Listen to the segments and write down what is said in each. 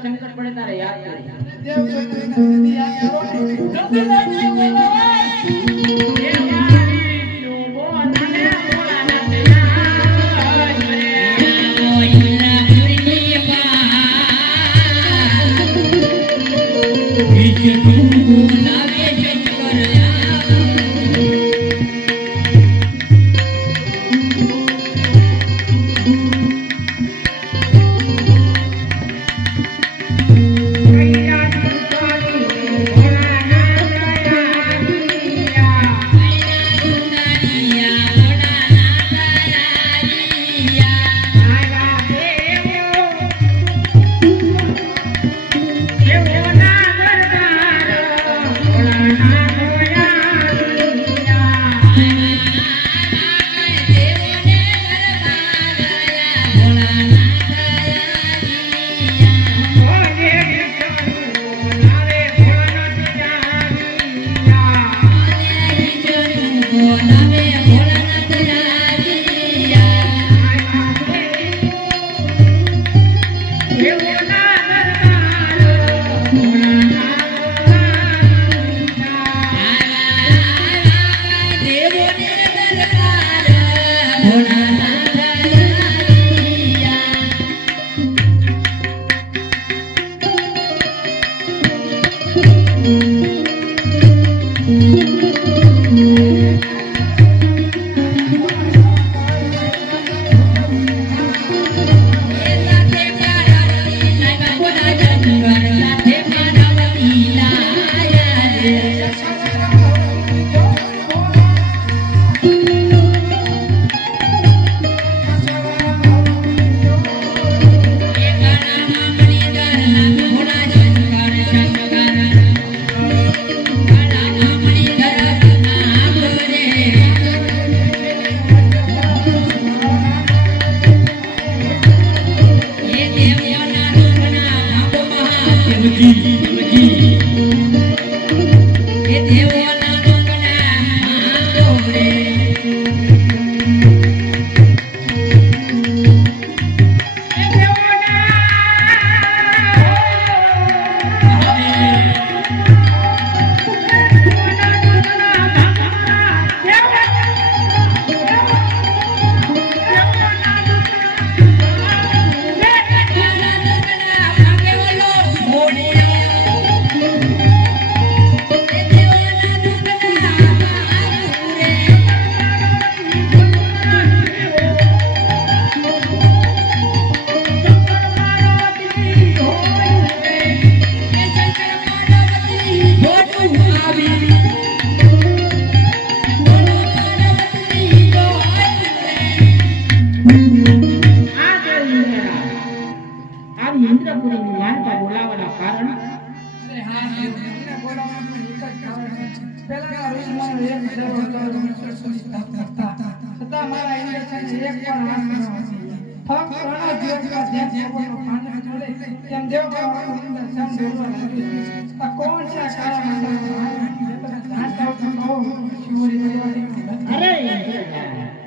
સંકટ પડે તારે યાદ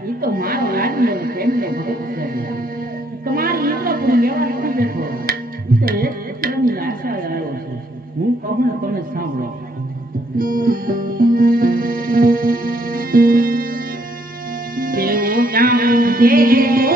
ઈ તો મારો લાડલો પ્રેમને ભગત છે. તમારી ઈચ્છા પૂરી લેવા નથી બેઠો. ઈ તો એક પુત્રની આશા આવ્યો છે. હું કહું ને તમે સાંભળો. દેવો જાણ દેવો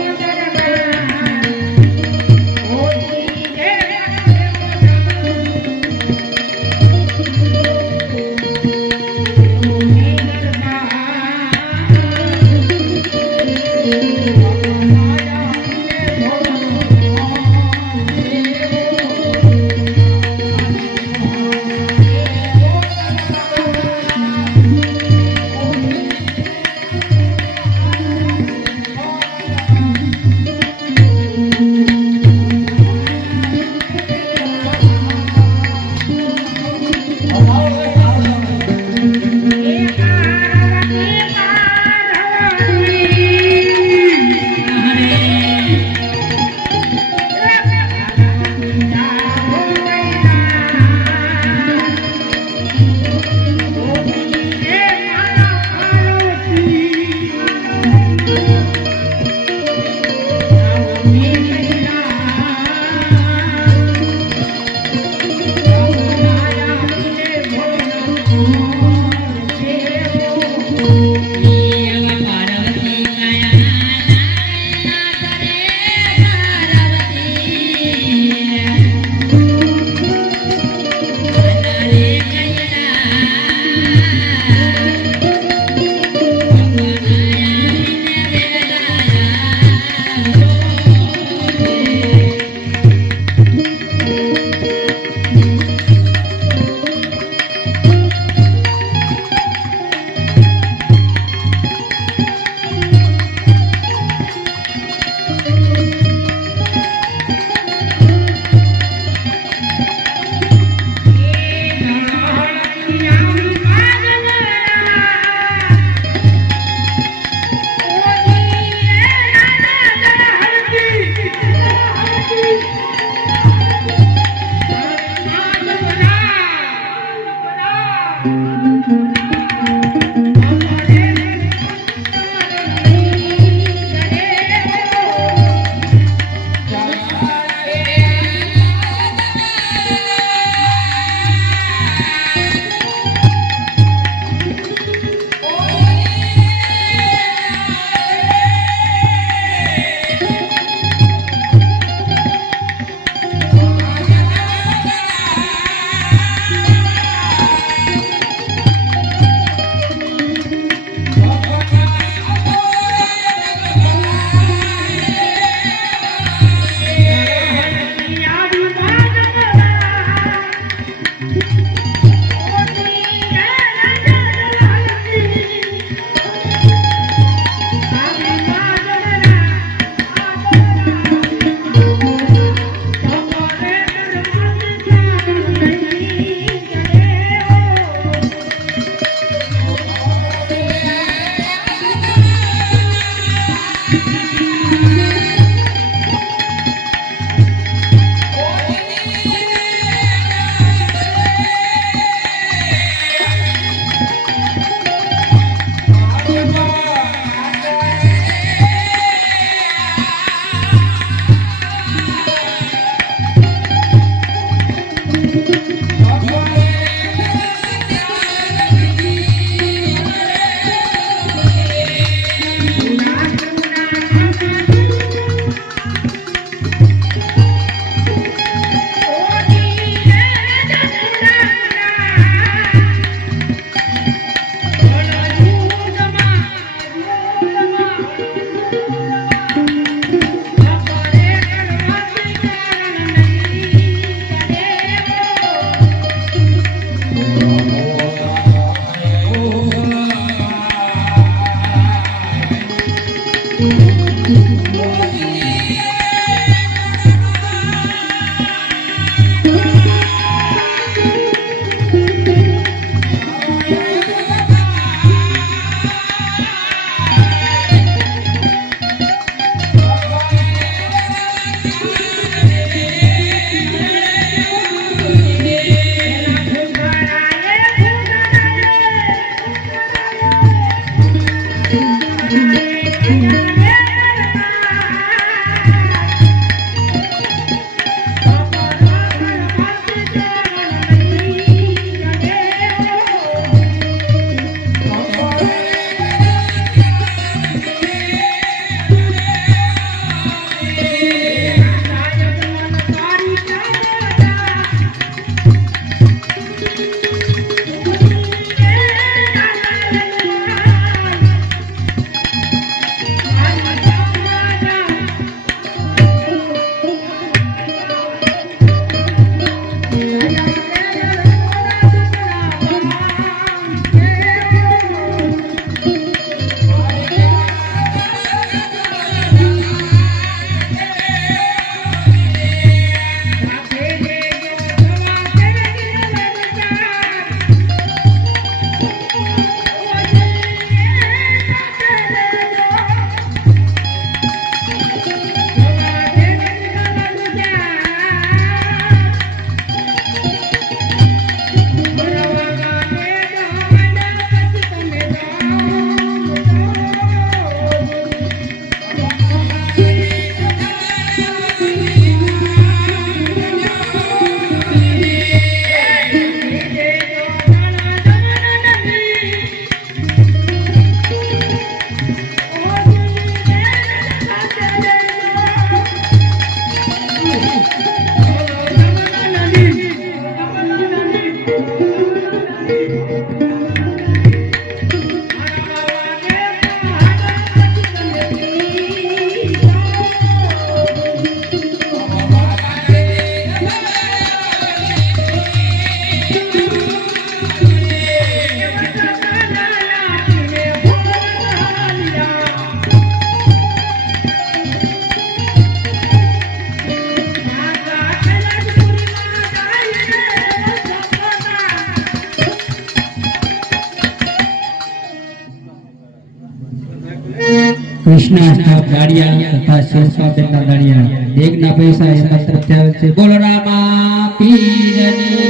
કૃષ્ણ દાડિયા તથા શેષાબેનના દાડિયા દેગના પૈસા એમના તરફથી આવે છે. બોલો રામા પીરની.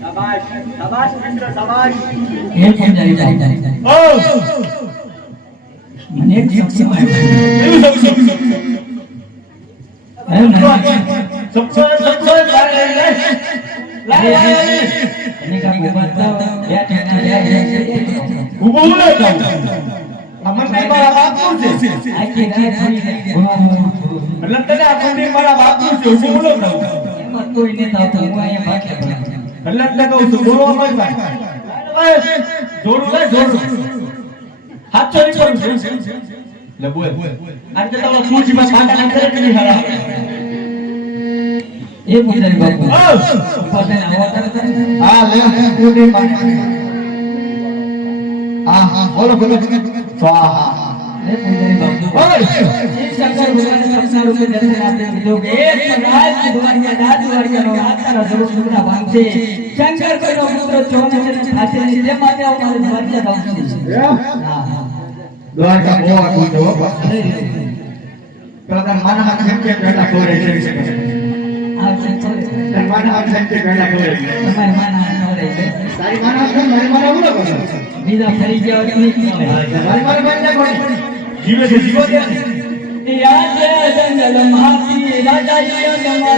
શાબાશ શાબાશ મિત્ર શાબાશ. એ પૂજારી ભાઈ મને એક જીત છે ભાઈ. એને કા બોલતા યા તેના ઉભો લે તો અમર નહીં મારા બાપનું છે. આ કે ગાય થોડી એટલે તને આ મંદિર મારા બાપનું છે. ઉભો લે તો એમાં કોઈ ને તો હું અહીંયા ભાગ્યા પડે એટલે કહું છું બોલવા મત ભાઈ. જોડું લે જોડું હાથ ચોરી કરું લે બોલ આજે તો પૂછીમાં પાટા ના કરે કે નહીં હરા. એ પૂજારી બાપુ પોતાને આવા કરે. હા લે પૂરી પાટા. હા હા બોલો બોલો સ્વાહા. એ પૂજારી બાપુ ઓય એ શંકર ભગવાન સંસાર રૂપે દર્શન આપે કીધું કે એક રાજ દ્વારિયા રાજ દ્વારિયાનો આત્માનો સ્વરૂપ સુગડા ભાંગશે. શંકર કોઈનો પુત્ર ચોને છે થાશે નહીં. તે માટે અમારે દ્વારિકા જવું છે. હા હા દ્વારકા બોવા કુંજો અરે પ્રધાન માનવ સંકે પેલા કોરે છે. આ શંકર માનવ સંકે પેલા કોરે છે. તમારે માના નવરે છે. તારી માનવ છે મારી માનવ ઉલો કરો. બીજા ફરી ગયા હોય નહીં મારી માનવ બંને કોણ જીવે છે જીવો છે. યાદ જંગલ માતી રાજા યો જમા